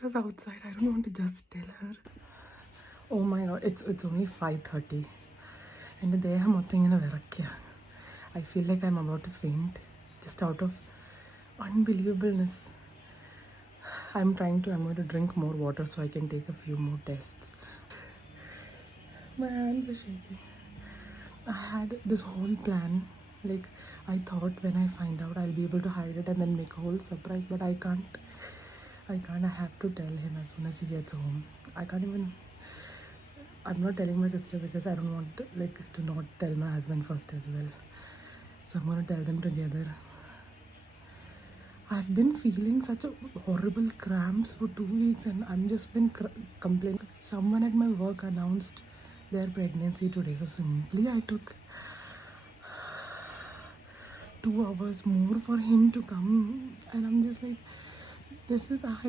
sisters outside. I don't want to just tell her. Oh my god, it's only 5:30. എൻ്റെ ദേഹം മൊത്തം ഇങ്ങനെ വിറയ്ക്കുക. I feel like I'm about to faint just out of unbelievableness. I'm going to drink more water so I can take a few more tests. My hands are shaking. I had this whole plan. Like, I thought when I find out I'll be able to hide it and then make a whole surprise, but I can't. I have to tell him as soon as he gets home. I'm not telling my sister because I don't want to not tell my husband first as well. So I'm going to tell them together. I've been feeling such a horrible cramps for 2 weeks and I'm just been complaining. Someone at my work announced their pregnancy today. So simply I took 2 hours more for him to come and I'm just like, I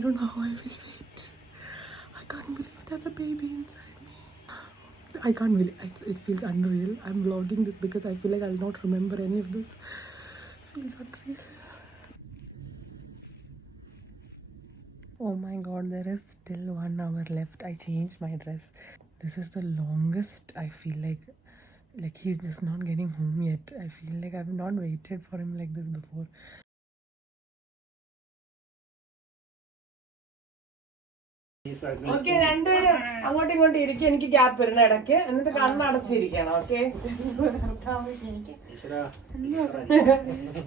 don't know how I will wait. I can't believe there's a baby inside me. I can't believe it feels unreal. I'm vlogging this because I feel like I'll not remember any of this. It feels unreal. Oh my god, there is still 1 hour left. I changed my dress. This is the longest I feel like he's just not getting home yet. I feel like I've not waited for him like this before. Okay, രണ്ടുപേരും അങ്ങോട്ടും ഇങ്ങോട്ടും ഇരിക്കും. എനിക്ക് gap വരുന്ന ഇടയ്ക്ക്. എന്നിട്ട് കണ്ണടച്ചിരിക്കണം. Okay,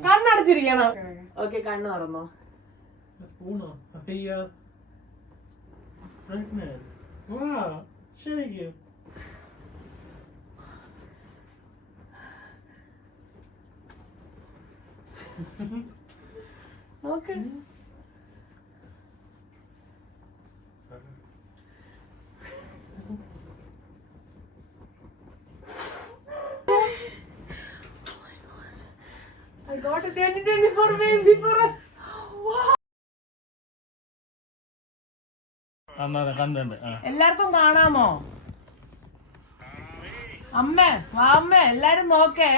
കണ്ണടച്ചിരിക്കണം. Okay, കണ്ണ് തുറന്നോ. Okay, I got a 2024 baby for us. Wow. എല്ലാവർക്കും കാണാമോ? അമ്മ വാ, അമ്മ എല്ലാരും നോക്കേ.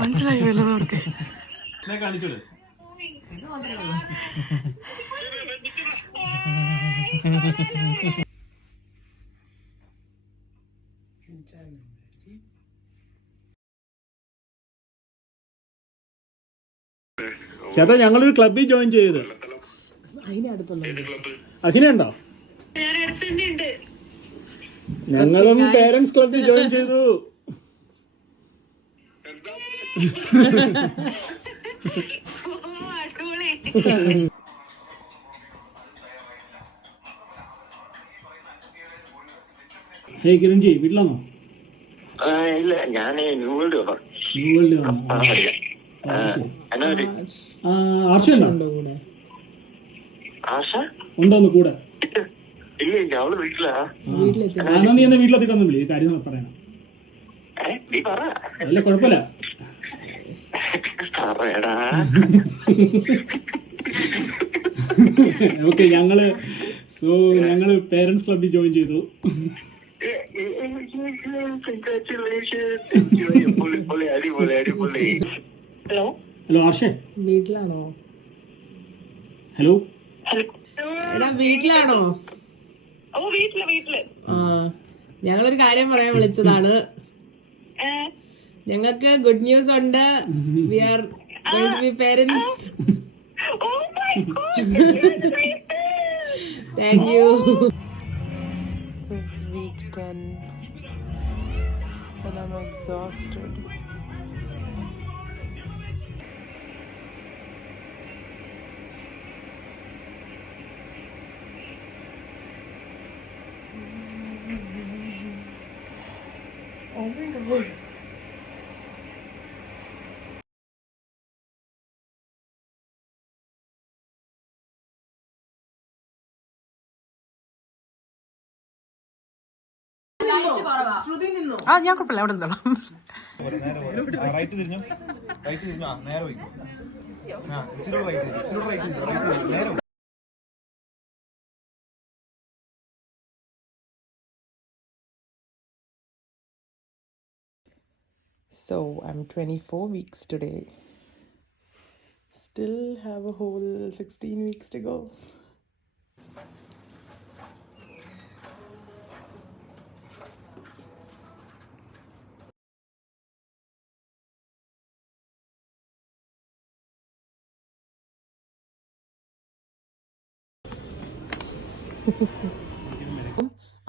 മനസ്സിലായി വല്ലതോർക്ക് കാണിച്ചോളൂ. ചേട്ടാ, ഞങ്ങളൊരു ക്ലബിൽ ജോയിൻ ചെയ്ത്. അഖിനുണ്ടോ? ഞങ്ങളും പേരൻസ് ക്ലബിൽ ജോയിൻ ചെയ്തു. ഹേ കിരൺജി, വീട്ടിലാണോ? ഇല്ല, ഞാൻ ന്യൂ വേൾഡ് വന്നു. ആർഷ ഉണ്ടോ കൂടെ? ഉണ്ടോന്ന് കൂടെ? ഇല്ല, അവള് വീട്ടിലാ. നീ എന്നെ വീട്ടിലെത്തിട്ടൊന്നും വിളി, കാര്യം പറയണം. അല്ല, കുഴപ്പമില്ല. ഓക്കെ, ഞങ്ങള് പേരൻസ് ക്ലബിൽ ജോയിൻ ചെയ്തു. ഹലോ ആർഷേ, വീട്ടിലാണോ? ഹലോ എടാ, വീട്ടിലാണോ? ഞങ്ങളൊരു കാര്യം പറയാൻ വിളിച്ചതാണ്. ഞങ്ങൾക്ക് ഗുഡ് ന്യൂസ് ഉണ്ട്. We are going to be parents. Thank you. This is week 10 and I'm exhausted. Oh my god. ഞാൻ കുഴപ്പമില്ല, അവിടെ നിന്നോളാം. So I'm 24 weeks today. Still have a whole 16 weeks to go.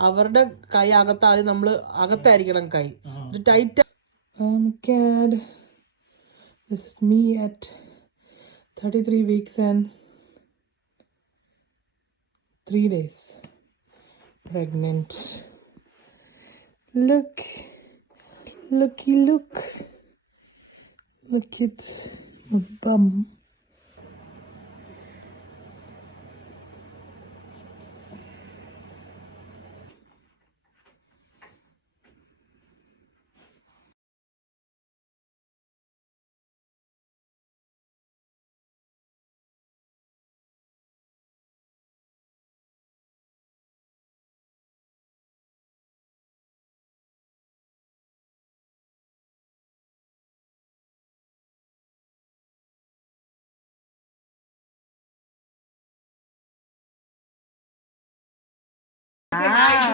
അവരുടെ കൈ അകത്താദ്യം നമ്മൾ അകത്തായിരിക്കണം കൈ tight. This is me at 33 weeks and 3 days pregnant. Look at my bum.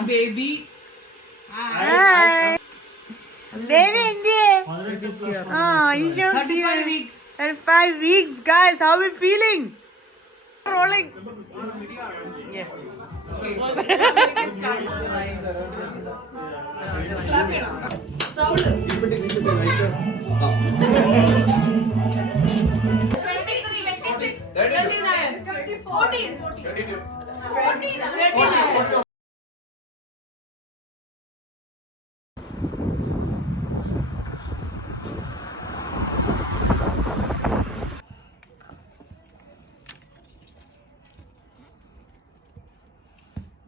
baby. Hi. Baby India. Oh, he's so 35 weeks. 35 weeks, guys. How are we feeling? Rolling. Yes. Okay. Clap it up. Sound. 23, 26, 29, 14, 22, 39.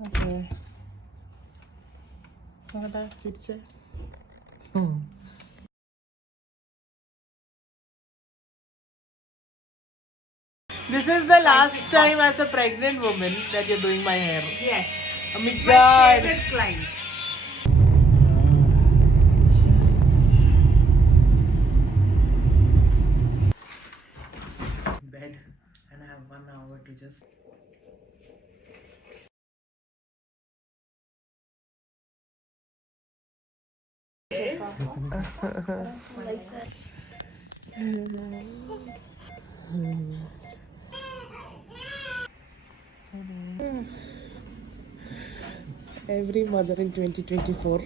Okay. What chiche? This is the last time as a pregnant woman that you're doing my hair. Yes. Oh my God. Favorite client. Bed, and I have 1 hour to just. Every mother in 2024.